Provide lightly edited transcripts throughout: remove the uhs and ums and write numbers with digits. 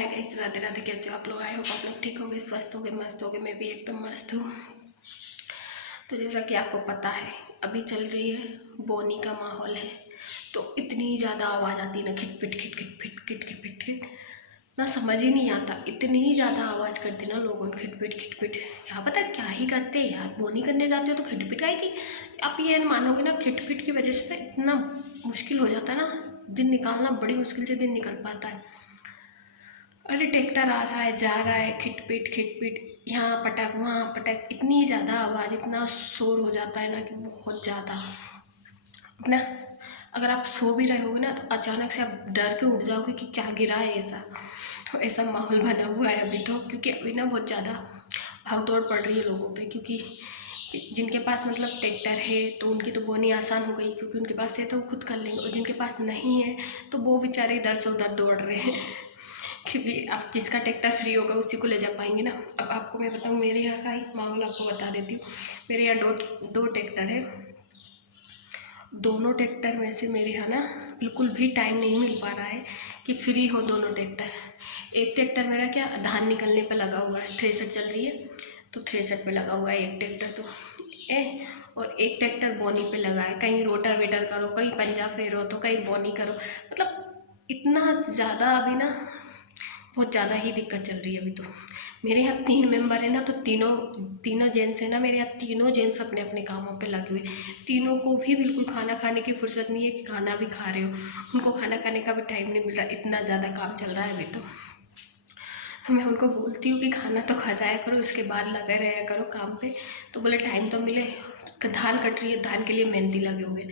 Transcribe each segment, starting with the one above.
Hi guys, Radhe Radhe. कैसे हो आप लोग? आए हो आप लोग ठीक होंगे, स्वस्थ होंगे, मस्त होंगे। मैं भी एकदम मस्त हूँ। तो जैसा कि आपको पता है, अभी चल रही है बोनी का माहौल है। तो इतनी ज़्यादा आवाज़ आती है ना, खिट पिट खिट खिट पिट खिट खिट पिट खिट, ना समझ ही नहीं आता। इतनी ज़्यादा आवाज़ करते ना लोगों, खिट पिट खिट पिट। क्या पता क्या ही करते हैं यार। बोनी करने जाते हो तो खिट पिट आएगी। आप ये मानोगे ना, खिट पिट की वजह से ना इतना मुश्किल हो जाता है ना, दिन निकालना बड़ी मुश्किल से दिन निकल पाता है। अरे ट्रैक्टर आ रहा है, जा रहा है, खिट पिट, यहाँ पटक वहाँ पटक, इतनी ज़्यादा आवाज़, इतना शोर हो जाता है ना कि बहुत ज़्यादा। अपना अगर आप सो भी रहे होगे ना, तो अचानक से आप डर के उठ जाओगे कि क्या गिरा है ऐसा। तो ऐसा माहौल बना हुआ है अभी तो, क्योंकि अभी ना बहुत ज़्यादा भाग दौड़ पड़ रही है लोगों पे। क्योंकि जिनके पास मतलब ट्रैक्टर है तो उनकी तो बोनी आसान हो गई, क्योंकि उनके पास है तो वो खुद कर लेंगे। और जिनके पास नहीं है तो वो बेचारे इधर से उधर दौड़ रहे हैं क्योंकि आप जिसका ट्रैक्टर फ्री होगा उसी को ले जा पाएंगे ना। अब आपको मैं बताऊँ मेरे यहाँ का ही माहौल आपको बता देती हूँ। मेरे यहाँ दो ट्रैक्टर है। दोनों ट्रैक्टर में से मेरे यहाँ ना बिल्कुल भी टाइम नहीं मिल पा रहा है कि फ्री हो दोनों ट्रैक्टर। एक ट्रैक्टर मेरा क्या धान निकलने पे लगा हुआ है, थ्रेसर चल रही है तो थ्रेसर पे लगा हुआ है एक ट्रैक्टर तो और एक ट्रैक्टर बोनी पे लगा है। कहीं रोटर वेटर करो, कहीं पंजा फेरो, तो कहीं बोनी करो। मतलब इतना ज़्यादा अभी ना बहुत ज़्यादा ही दिक्कत चल रही है अभी तो। मेरे यहाँ 3 मेंबर है ना, तो तीनों जेंट्स है ना मेरे यहाँ। तीनों जेंट्स अपने अपने कामों पे लगे हुए। तीनों को भी बिल्कुल खाना खाने की फुर्सत नहीं है कि खाना भी खा रहे हो। उनको खाना खाने का भी टाइम नहीं मिल रहा, इतना ज़्यादा काम चल रहा है अभी तो मैं उनको बोलती हूँ कि खाना तो खा जाया करो, इसके बाद लगे रहा करो काम पे। तो बोले टाइम तो मिले। धान कट रही है, धान के लिए मेहंदी लगे हुए।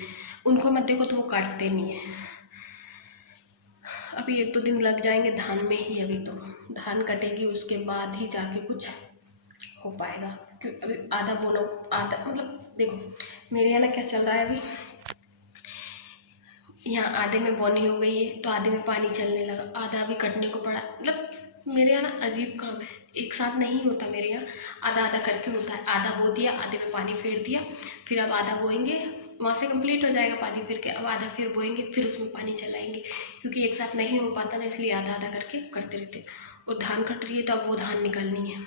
उनको मत देखो तो वो काटते नहीं है। अभी 1-2 दिन लग जाएंगे धान में ही। अभी तो धान कटेगी, उसके बाद ही जाके कुछ हो पाएगा। क्योंकि अभी आधा बोना, आधा मतलब देखो मेरे यहाँ ना क्या चल रहा है अभी। यहाँ आधे में बोनी हो गई है तो आधे में पानी चलने लगा, आधा अभी कटने को पड़ा। मतलब मेरे यहाँ ना अजीब काम है, एक साथ नहीं होता मेरे यहाँ। आधा आधा करके होता है। आधा बो दिया, आधे में पानी फेर दिया, फिर अब आधा बोएंगे, वहाँ से कंप्लीट हो जाएगा पानी फिर के। अब आधा फिर बोएंगे, फिर उसमें पानी चलाएंगे। क्योंकि एक साथ नहीं हो पाता ना, इसलिए आधा आधा करके करते रहते। और धान कट रही है तो अब वो धान निकलनी है,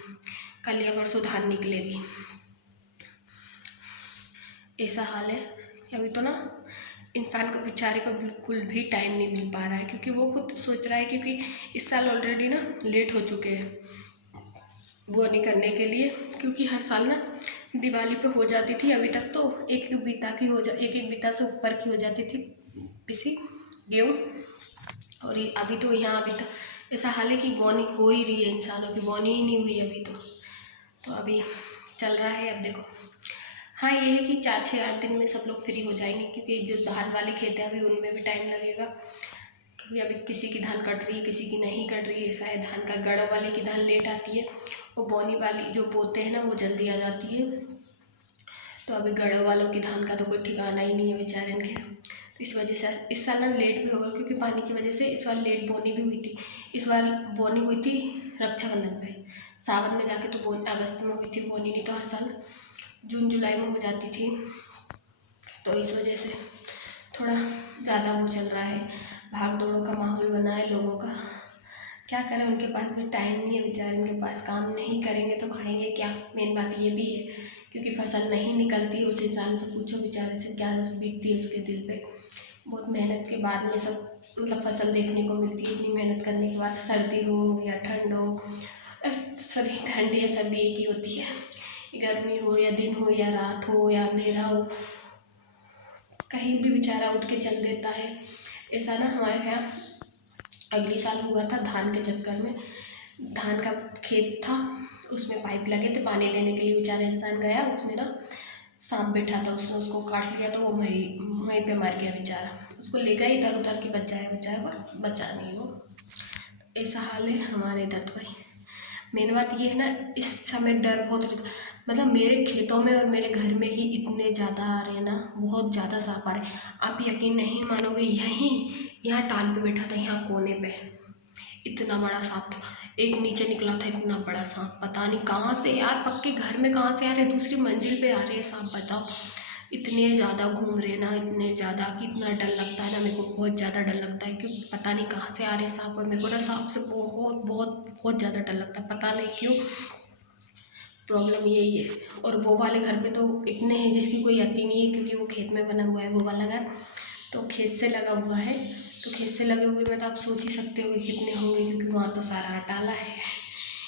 कल या परसों धान निकलेगी। ऐसा हाल है कि अभी तो ना इंसान को बेचारे को बिल्कुल भी टाइम नहीं मिल पा रहा है। क्योंकि वो खुद सोच रहा है, क्योंकि इस साल ऑलरेडी ना लेट हो चुके हैं बोनी करने के लिए। क्योंकि हर साल ना दिवाली पे हो जाती थी, अभी तक तो एक एक बीता से ऊपर की हो जाती थी पिसी गेहूँ। और ये अभी तो यहाँ अभी तक ऐसा हाल है कि बोनी हो ही रही है, इंसानों की बोनी ही नहीं हुई अभी तो अभी चल रहा है। अब देखो, हाँ ये है कि 4-6-8 दिन में सब लोग फ्री हो जाएंगे। क्योंकि जो धान वाले खेत हैं अभी उनमें भी टाइम लगेगा। क्योंकि अभी किसी की धान कट रही है, किसी की नहीं कट रही है। ऐसा है, धान का गढ़ वाले की धान लेट आती है और बोनी वाली जो बोते हैं ना वो जल्दी आ जाती है। तो अभी गढ़ वालों की धान का तो कोई ठिकाना ही नहीं है बेचारे के। तो इस वजह से इस साल ना लेट भी होगा, क्योंकि पानी की वजह से इस बार लेट बोनी भी हुई थी। इस बार बोनी हुई थी रक्षाबंधन पे, सावन में जाके तो बोनी अगस्त में हुई थी बोनी। नहीं तो हर साल जून जुलाई में हो जाती थी। तो इस वजह से थोड़ा ज़्यादा वो चल रहा है, भाग दौड़ों का माहौल बना है लोगों का। क्या करें, उनके पास भी टाइम नहीं है बेचारे। उनके पास काम नहीं करेंगे तो खाएंगे क्या, मेन बात ये भी है। क्योंकि फसल नहीं निकलती, उस इंसान से पूछो बेचारे से क्या बीतती है उसके दिल पे। बहुत मेहनत के बाद में सब मतलब फसल देखने को मिलती है। इतनी मेहनत करने के बाद, सर्दी हो या ठंड हो, सॉरी ठंड या सर्दी एक ही होती है, गर्मी हो या दिन हो या रात हो या अंधेरा हो, कहीं भी बेचारा उठ के चल देता है। ऐसा ना हमारे यहाँ अगले साल हुआ था धान के चक्कर में। धान का खेत था, उसमें पाइप लगे थे पानी देने के लिए। बेचारा इंसान गया, उसमें ना सांप बैठा था, उसने उसको काट लिया तो वो वहीं पे मर गया बेचारा। उसको ले गया इधर उधर के बचाया पर बचा नहीं वो। ऐसा हाल है हमारे इधर तो भाई। मेन बात ये है ना, इस समय डर बहुत रहता। मतलब मेरे खेतों में और मेरे घर में ही इतने ज़्यादा आ रहे हैं ना, बहुत ज़्यादा सांप आ रहे हैं। आप यकीन नहीं मानोगे, यहाँ टाल पे बैठा था, यहाँ कोने पे इतना बड़ा सांप था। एक नीचे निकला था, इतना बड़ा सांप, पता नहीं कहाँ से यार, पक्के घर में कहाँ से आ रहे, दूसरी मंजिल पे आ रहे हैं सांप, बताओ। इतने ज़्यादा घूम रहे ना, इतने ज़्यादा कि इतना डर लगता है ना, मेरे को बहुत ज़्यादा डर लगता है क्योंकि पता नहीं कहाँ से आ रहे सांप। और मेरे को ना सांप से बहुत बहुत बहुत ज़्यादा डर लगता है, पता नहीं क्यों, प्रॉब्लम यही है। और वो वाले घर पे तो इतने हैं जिसकी कोई अति नहीं है, क्योंकि वो खेत में बना हुआ है वो वाला घर, तो खेत से लगा हुआ है। तो खेत से लगे हुए में तो आप सोच ही सकते हो कि कितने होंगे, क्योंकि वहाँ तो सारा डाला है,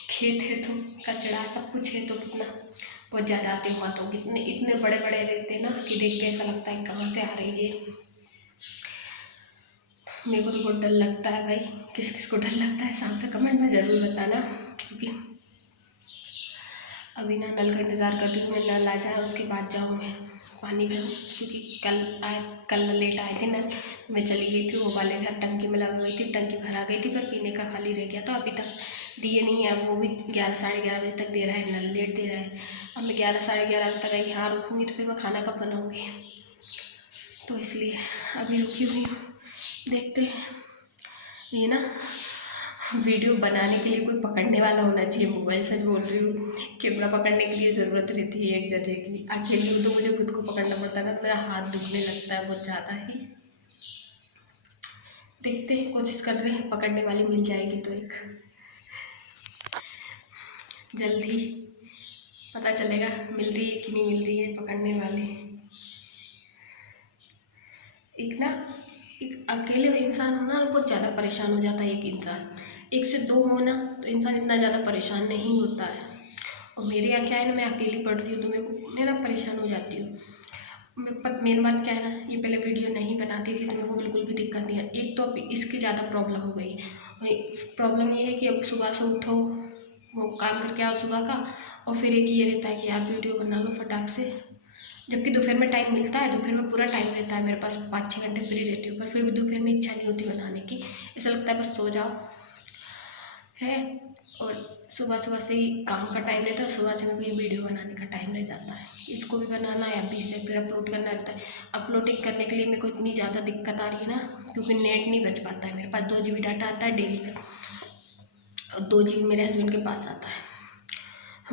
खेत है तो कचड़ा सब कुछ है, तो कितना बहुत ज़्यादा आते हैं वहाँ। तो कितने इतने बड़े बड़े रहते हैं ना कि देख के ऐसा लगता है कहाँ से आ रही है। मेरे को तो बहुत डर लगता है भाई। किस किस को डर लगता है सांप से कमेंट में ज़रूर बताना, क्योंकि अभी ना नल का इंतज़ार कर रही हूँ, मैं नल आ जाए उसके बाद जाऊँ मैं पानी भरूँ, क्योंकि कल लेट आए थे नल, मैं चली गई थी वो वाले घर, टंकी में लगा गई थी, टंकी भरा गई थी पर पीने का खाली रह गया था, अभी तक दिए नहीं है। वो भी 11 साढ़े 11 बजे तक दे रहा है नल, लेट दे रहा है। अब मैं 11 साढ़े 11 बजे तक यहाँ रुकूँगी तो फिर मैं खाना कब बनाऊँगी, तो इसलिए अभी रुकी हुई हूँ। देखते हैं, ये ना वीडियो बनाने के लिए कोई पकड़ने वाला होना चाहिए मोबाइल, सच बोल रही हूँ। कैमरा पकड़ने के लिए ज़रूरत रहती है एक जने की, अकेली हूँ तो मुझे खुद को पकड़ना पड़ता है ना, तो मेरा हाथ दुखने लगता है बहुत ज़्यादा ही। देखते हैं, कोशिश कर रहे हैं, पकड़ने वाली मिल जाएगी तो एक जल्द ही पता चलेगा मिल रही है कि नहीं मिल रही है पकड़ने वाली। एक ना एक अकेले इंसान होना बहुत ज़्यादा परेशान हो जाता है एक इंसान, एक से दो होना तो इंसान इतना ज़्यादा परेशान नहीं होता है। और मेरे यहाँ क्या है ना, मैं अकेली पढ़ती हूँ तो मैं ना परेशान हो जाती हूँ। मेन बात क्या है ना, ये पहले वीडियो नहीं बनाती थी तो मेरे को बिल्कुल भी दिक्कत नहीं है। एक तो अब इसकी ज़्यादा प्रॉब्लम हो गई, प्रॉब्लम ये है कि अब सुबह से उठो, वो काम करके आओ सुबह का, और फिर एक ये रहता है कि यार वीडियो बना लो फटाक से, जबकि दोपहर में टाइम मिलता है, दोपहर में पूरा टाइम रहता है मेरे पास, 5-6 घंटे फ्री रहती हूँ, पर फिर भी दोपहर में इच्छा नहीं होती बनाने की, ऐसा लगता है बस सो जाओ है। और सुबह सुबह से ही काम का टाइम रहता है, सुबह से मेरे को ये वीडियो बनाने का टाइम रह जाता है, इसको भी बनाना है, अभी से फिर अपलोड करना रहता है। अपलोडिंग करने के लिए मेरे को इतनी ज़्यादा दिक्कत आ रही है ना, क्योंकि नेट नहीं बच पाता है मेरे पास। 2 GB डाटा आता है डेली का, और 2 GB मेरे हस्बैंड के पास आता है।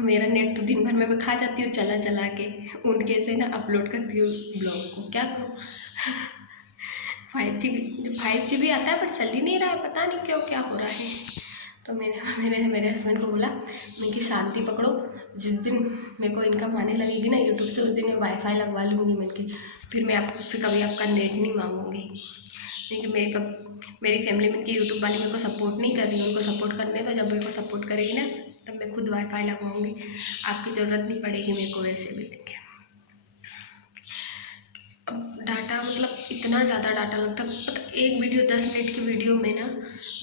मेरा नेट तो दिन भर में मैं खा जाती हूँ चला चला के, उनके से ना अपलोड करती हूँ ब्लॉग को, क्या करूँ। 5 GB आता है पर चल ही नहीं रहा है, पता नहीं क्यों क्या हो रहा है। तो मैंने मेरे हस्बैंड को बोला, मैं कि शांति पकड़ो, जिस दिन मेरे को इनकम आने लगेगी ना यूट्यूब से, उस दिन मैं वाईफाई लगवा लूँगी मैं कि फिर मैं आपसे कभी आपका नेट नहीं मांगूंगी। लेकिन मेरी फैमिली में इनकी यूट्यूब वाली मेरे को सपोर्ट नहीं कर रही, उनको सपोर्ट करने तो जब मेरे को सपोर्ट करेगी ना तब मैं खुद वाईफाई लगवाऊँगी, आपकी ज़रूरत नहीं पड़ेगी मेरे को वैसे भी। अब डाटा मतलब इतना ज़्यादा डाटा लगता है, मतलब एक वीडियो 10 मिनट की वीडियो में ना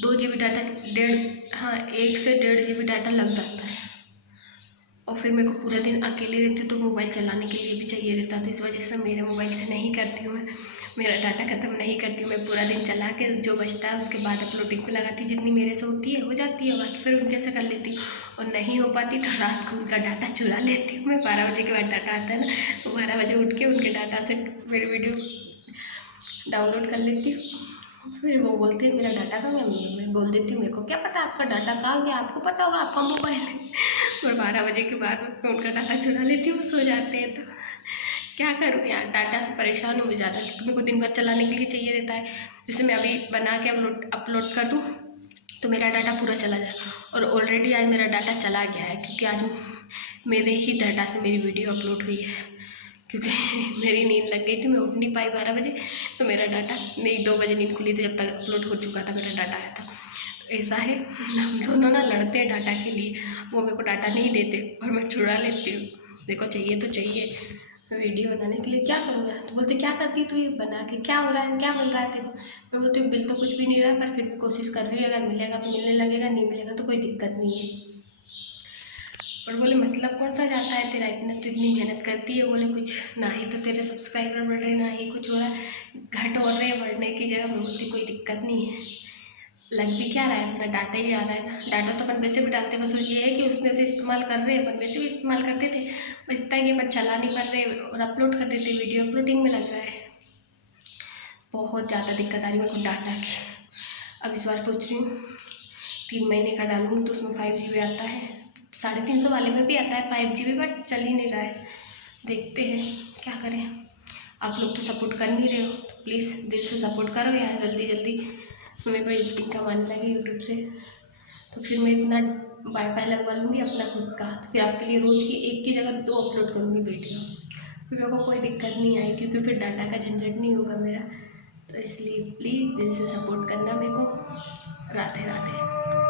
2 GB डाटा, 1 से 1.5 GB डाटा लग जाता है। और फिर मेरे को पूरा दिन अकेले रहती हूँ तो मोबाइल चलाने के लिए भी चाहिए रहता, तो इस वजह से मेरे मोबाइल से नहीं करती हूँ मैं, मेरा डाटा ख़त्म नहीं करती हूँ मैं। पूरा दिन चला के जो बचता है उसके बाद अपलोडिंग पे लगाती हूँ, जितनी मेरे से होती है हो जाती है, बाकी फिर उनके से कर लेती हूँ। और नहीं हो पाती तो रात को उनका डाटा चुरा लेती हूँ मैं, 12 बजे के बाद डाटा आता है ना, तो 12 बजे उठ के उनके डाटा से मेरी वीडियो डाउनलोड कर लेती हूँ। फिर वो बोलते हैं मेरा डाटा कहाँ है, मैं बोल देती हूँ मेरे को क्या पता आपका डाटा कहाँ गया, आपको पता होगा, आपका मोबाइल है। और 12 बजे के बाद मैं उनका डाटा चुरा लेती हूँ, सो जाते हैं तो क्या करूँ यार, डाटा से परेशान हो ज़्यादा, क्योंकि मेरे को दिन भर चलाने के लिए चाहिए रहता है। जैसे मैं अभी बना के अपलोड कर दूँ तो मेरा डाटा पूरा चला जाए, और ऑलरेडी आज मेरा डाटा चला गया है, क्योंकि आज मेरे ही डाटा से मेरी वीडियो अपलोड हुई है, क्योंकि मेरी नींद लग गई थी, मैं उठ नहीं पाई 12 बजे, तो मेरा डाटा नहीं 2 बजे नींद खुली थी, जब तक अपलोड हो चुका था मेरा डाटा आया था। तो ऐसा है, हम दोनों ना लड़ते हैं डाटा के लिए, वो मेरे को डाटा नहीं देते और मैं छुड़ा लेती हूँ, देखो चाहिए तो चाहिए वीडियो बनाने के लिए, क्या करूँ यार। तो बोलते क्या करती तू ये बना के, क्या हो रहा है, क्या मिल रहा है तेरे को। मैं बोलती हूँ बिल तो कुछ भी नहीं रहा, पर फिर भी कोशिश कर रही हूँ, अगर मिलेगा तो मिलने लगेगा, नहीं मिलेगा तो कोई दिक्कत नहीं है। और बोले मतलब कौन सा जाता है तेरा, इतना तो इतनी मेहनत करती है, बोले कुछ ना ही तो तेरे सब्सक्राइबर बढ़ रहे, ना ही कुछ हो रहा है, घट हो रहे हैं बढ़ने की जगह। मैं बोलती कोई दिक्कत नहीं है, लग भी क्या रहा है, अपना डाटा ही आ रहा है ना, डाटा तो अपन वैसे भी डालते हैं, बस ये है कि उसमें से इस्तेमाल कर रहे हैं, अपन वैसे भी इस्तेमाल करते थे, बस इतना कि अपन चला नहीं पा रहे और अपलोड कर देते, वीडियो अपलोडिंग में लग रहा है। बहुत ज़्यादा दिक्कत आ रही मेरे को डाटा की। अब इस बार सोच रही हूँ 3 महीने का डालूँगी तो उसमें 5 GB आता है, 350 वाले में भी आता है 5 GB, बट चल ही नहीं रहा है। देखते हैं क्या करें, आप लोग तो सपोर्ट कर नहीं रहे हो, तो प्लीज़ दिल से सपोर्ट करो यार, जल्दी जल्दी मेरे को इनकम आने लगे यूट्यूब से। तो फिर मैं इतना वाईफाई लगवा लूँगी अपना खुद का, तो फिर आपके लिए रोज़ की एक की जगह 2 अपलोड करूँगी वीडियो, फिर मेरे को कोई दिक्कत नहीं आई, क्योंकि फिर डाटा का झंझट नहीं होगा मेरा। तो इसलिए प्लीज़ दिल से सपोर्ट करना मेरे को। राधे राधे।